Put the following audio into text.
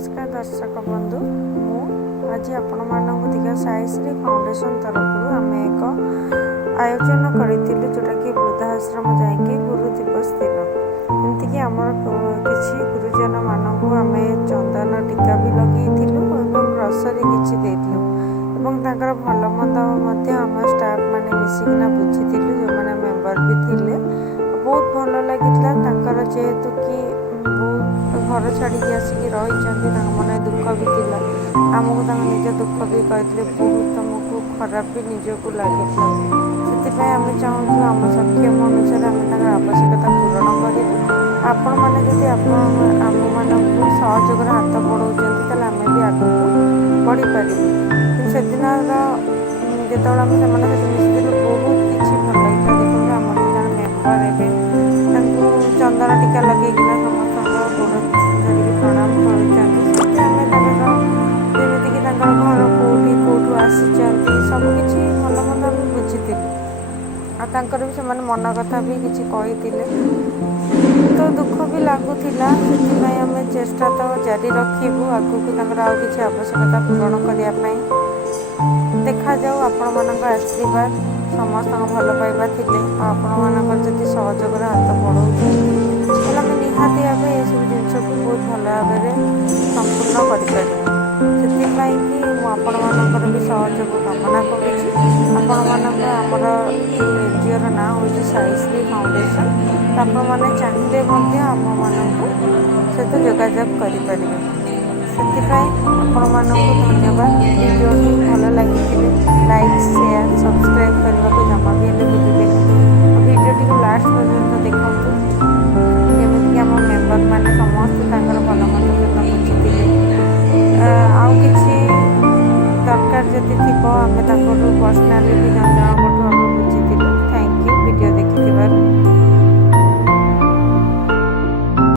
नमस्कार दर्शक बंधु मु आज आपण दिखा साईश्री फाउंडेशन तरफ आम एक आयोजन करूँ जोटा कि वृद्धाश्रम जाकि गुरु दिवस दिन एमतीक आम किसी गुरुजन मानक आम चंदन टीका भी लगे ग्रोसरी किसी भल मंद आम स्टाफ मैंने मिसिकिना बुझी जो मैंने मेम्बर भी थे बहुत भल लगी जेहेतु कि बहुत घर छाड़ी आसिक रही मन दुख भी थिला आमको निज दुख भी कहते बहुत तुमको खराब भी निजक लगे से आम चाहूँ आम सक्षम अनुसार आम आवश्यकता पूरण करूँ आपण मैंने जब आम मानक सहयोग हाथ बढ़ाऊँ आम भी आगे बढ़ी पार से दिन जो आम से मिशिलु बहुत किसी भल लगी देखो आम जन मेम्बर एवं चंदन टीका लगे समस्त गोड़ धरिकी प्रणाम करुँच जमीक घर कौटी कौटू आसी सबकि भल मंद आम बुझी आर भी से मन कथा भी किसी कही तो दुख भी लगुला से आम चेष्टा तो जारी रखू आगू आउ कि आवश्यकता पूरण करने देखा जाऊ आपण मान आशीर्वाद समस्त भल पाइबा थे आपण मान जब सहयोग हाथ बढ़ाऊँ आम निहाती भाव ये सब जिनस को बहुत भल भाव संपूर्ण कर भी सहयोग कामना करुँच आमर एनजीओर ना हूँ साईश्री फाउंडेशन आप मैंने चाहिए आम मान सहित जोगाजोग करें से धन्यवाद वीडियो भल लगी लाइक शेयर सब्सक्राइब करने को जमा भी भूलें वीडियो लास्ट पर्यटन देखूँ जमीक आम मेम्बर मैंने समस्त भल मंद सहित बुझी आउ कि दरकार जदि थी आम